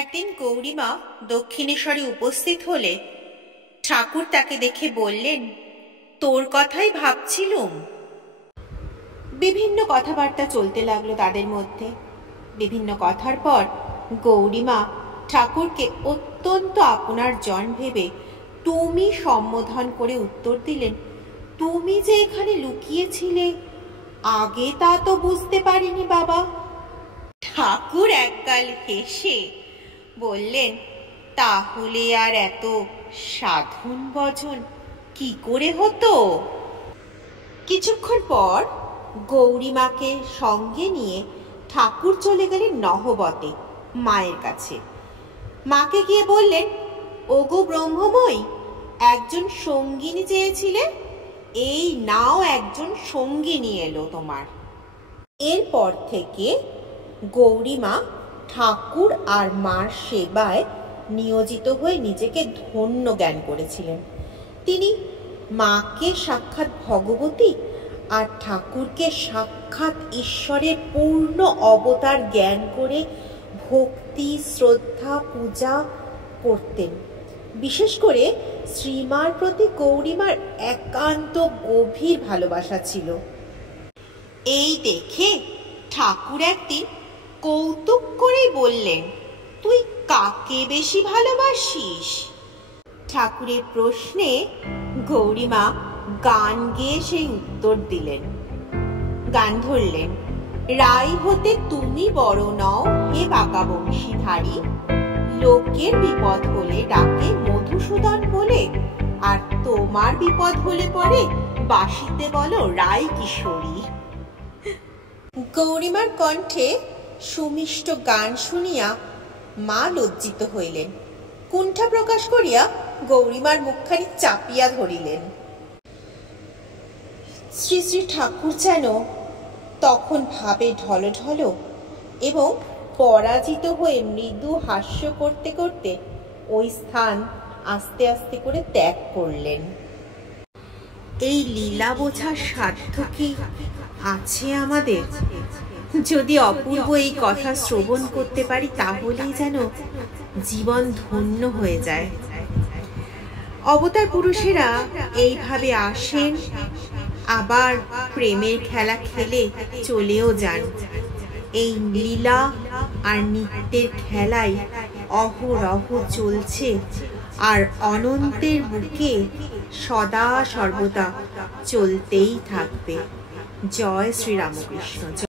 একদিন গৌরীমা দক্ষিণেশ্বরে উপস্থিত হলে ঠাকুর তাকে দেখে বললেন, তোর কথাই ভাবছিলুম। বিভিন্ন কথাবার্তা চলতে লাগলো তাদের মধ্যে। বিভিন্ন কথার পর গৌরীমা ঠাকুরকে অত্যন্ত আপনার জন ভেবে তুমি সম্বোধন করে উত্তর দিলেন, তুমি যে এখানে লুকিয়েছিলে আগে তা তো বুঝতে পারিনি বাবা। ঠাকুর একগাল হেসে বললেন, তাহলে আর এত সাধন ভজন কি করে হতো? কিছুক্ষণ পর গৌরীমাকে সঙ্গে নিয়ে ঠাকুর চলে গেলেন নহবতে মায়ের কাছে। মাকে গিয়ে বললেন, ওগো ব্রহ্মময়ী, একজন সঙ্গিনী চেয়েছিলে, এই নাও একজন সঙ্গিনী এলো তোমার। এরপর থেকে গৌরীমা ঠাকুর আর মার সেবায় নিয়োজিত হয়ে নিজেকে ধন্য জ্ঞান করেছিলেন। তিনি মাকে সাক্ষাৎ ভগবতী আর ঠাকুরকে সাক্ষাৎ ঈশ্বরের পূর্ণ অবতার জ্ঞান করে ভক্তি, শ্রদ্ধা, পূজা করতেন। বিশেষ করে শ্রীমার প্রতি গৌরীমার একান্ত গভীর ভালোবাসা ছিল। এই দেখে ঠাকুর একদিন কৌতুক করেই বললেন, তুই কাকে বেশি ভালোবাসিস? ঠাকুরের প্রশ্নে গৌরীমা গান গেয়ে সেই উত্তর দিলেন। গান ধরলেন, রাই হতে তুমি বড় নও হে বাঁকা বংশীধারী, লোকের বিপদ হলে ডাকে মধুসূদন বলে, আর তোমার বিপদ হলে পরে বাঁশিতে বলো রাই কিশোরী। গৌরীমার কণ্ঠে সুমিষ্ট গান শুনিয়া মা লজ্জিত হইলেন। কুণ্ঠা প্রকাশ করিয়া গৌরীমার মুখখানি চাপিয়া ধরিলেন। শ্রী শ্রী ঠাকুর যেন তখন ভাবে ঢলঢল এবং পরাজিত হয়ে মৃদু হাস্য করতে করতে ওই স্থান আস্তে আস্তে করে ত্যাগ করলেন। এই লীলা বোঝার সাধ্য কি আছে আমাদের? যদি অপূর্ব এই কথা শ্রবণ করতে পারি তাহলেই যেন জীবন ধন্য হয়ে যায়। অবতার পুরুষেরা এইভাবে আসেন, আবার প্রেমের খেলা খেলে চলেও যান। এই লীলা আর নিত্যের খেলাই অহরহ চলছে আর অনন্তের বুকে সদা সর্বদা চলতেই থাকবে। জয় শ্রী রামকৃষ্ণ।